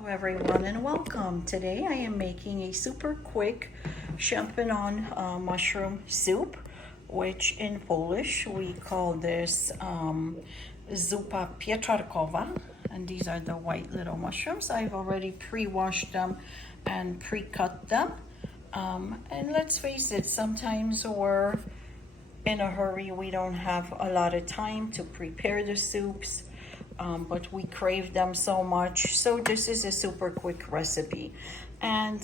Hello everyone and welcome. Today I am making a super quick champignon mushroom soup, which in Polish we call this Zupa Pieczarkowa, and these are the white little mushrooms. I've already pre-washed them and pre-cut them, and let's face it, sometimes we're in a hurry, we don't have a lot of time to prepare the soups. But we crave them so much. So this is a super quick recipe. And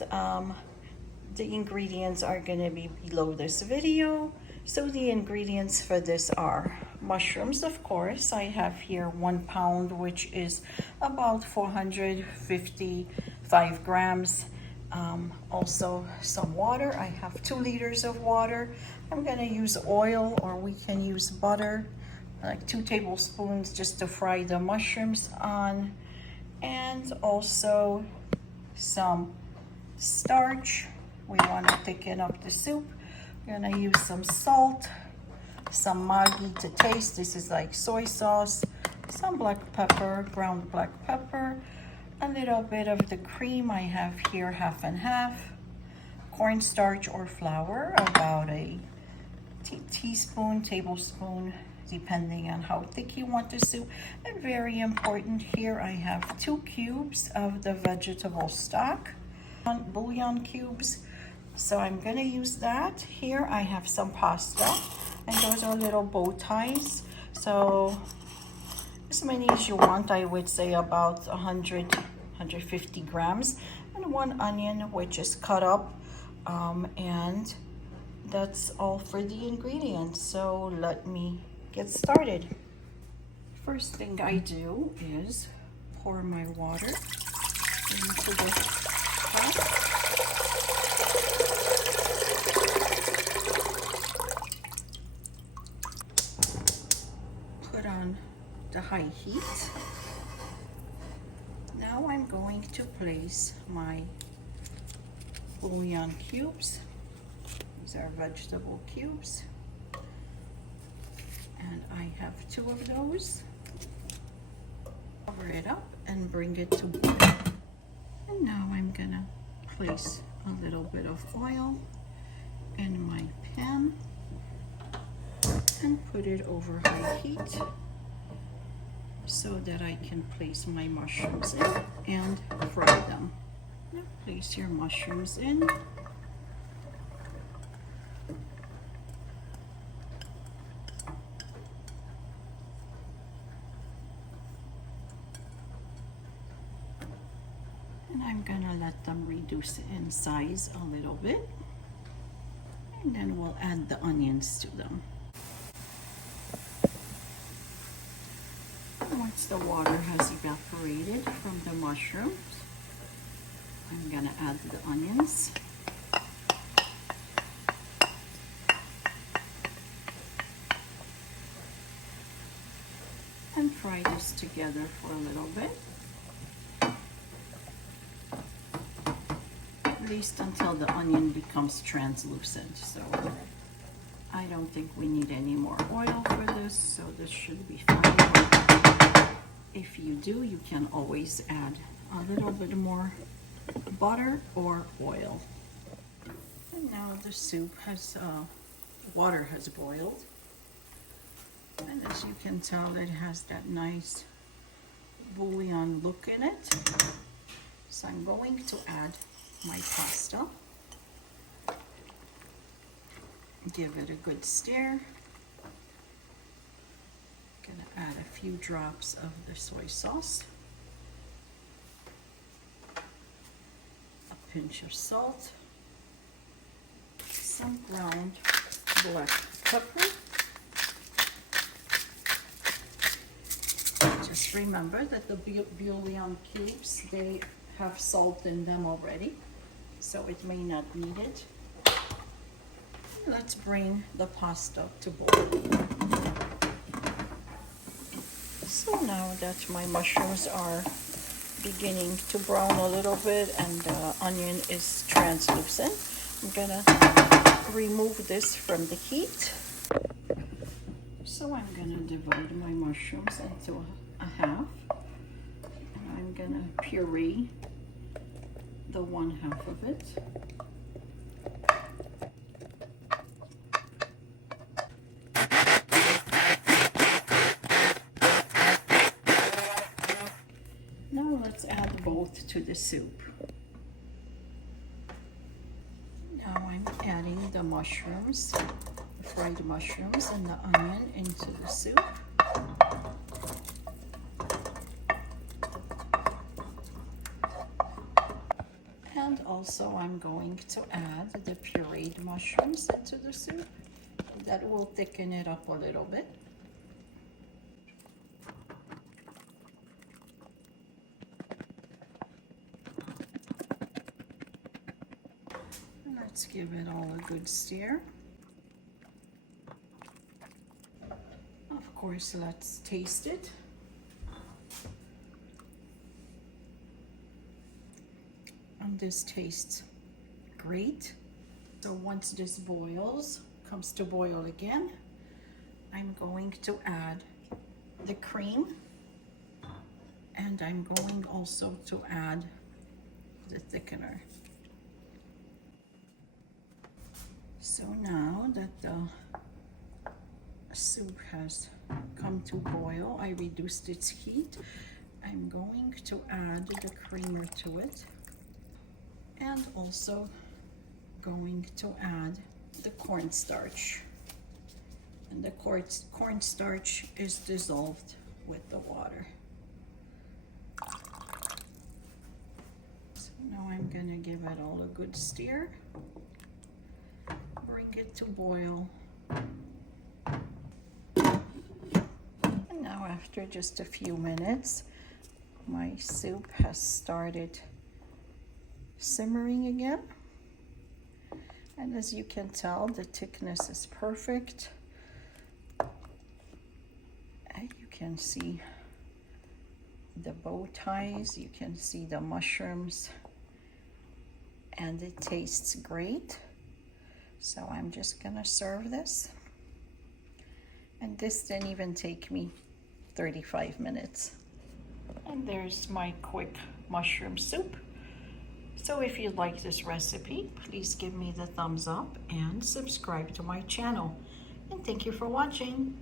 the ingredients are gonna be below this video. So the ingredients for this are mushrooms, of course. I have here 1 pound, which is about 455 grams. Also some water. I have 2 liters of water. I'm gonna use oil, or we can use butter, like 2 tablespoons just to fry the mushrooms on, and also some starch. We want to thicken up the soup. We're gonna use some salt, some magi to taste. This is like soy sauce, some black pepper, ground black pepper, a little bit of the cream. I have here half and half. Cornstarch or flour, about a tablespoon, depending on how thick you want the soup. And very important, here I have 2 cubes of the vegetable stock, bullion cubes. So I'm gonna use that. Here I have some pasta, and those are little bow ties. So as many as you want, I would say about 150 grams. And 1 onion, which is cut up, and that's all for the ingredients. So let me get started. First thing I do is pour my water into the pot. Put on the high heat. Now I'm going to place my bullion cubes. These are vegetable cubes. And I have 2 of those. Cover it up and bring it to boil. And now I'm gonna place a little bit of oil in my pan and put it over high heat so that I can place my mushrooms in and fry them. Now place your mushrooms in. And I'm gonna let them reduce in size a little bit, and then we'll add the onions to them. Once the water has evaporated from the mushrooms, I'm gonna add the onions. And fry this together for a little bit. At least until the onion becomes translucent. So I don't think we need any more oil for this, so this should be fine. If you do, you can always add a little bit more butter or oil. And now the soup has, water has boiled. And as you can tell, it has that nice bouillon look in it. So I'm going to add my pasta. Give it a good stir. Gonna add a few drops of the soy sauce, a pinch of salt, some ground black pepper. Just remember that the bullion cubes, they have salt in them already, so it may not need it. Let's bring the pasta to boil. So now that my mushrooms are beginning to brown a little bit and the onion is translucent, I'm gonna remove this from the heat. So I'm gonna divide my mushrooms into a half. And I'm gonna puree the one half of it. Now let's add both to the soup. Now I'm adding the mushrooms, the fried mushrooms and the onion into the soup. And also I'm going to add the pureed mushrooms into the soup. That will thicken it up a little bit. Let's give it all a good stir. Of course, let's taste it. And this tastes great. So once this comes to boil again, I'm going to add the cream, and I'm going also to add the thickener. So now that the soup has come to boil, I reduced its heat. I'm going to add the creamer to it, and also going to add the cornstarch. And the cornstarch is dissolved with the water. So now I'm gonna give it all a good stir. Bring it to boil. And now after just a few minutes, my soup has started simmering again. And as you can tell, the thickness is perfect. And you can see the bow ties, you can see the mushrooms, and it tastes great. So I'm just gonna serve this. And this didn't even take me 35 minutes. And there's my quick mushroom soup. So if you like this recipe, please give me the thumbs up and subscribe to my channel. And thank you for watching.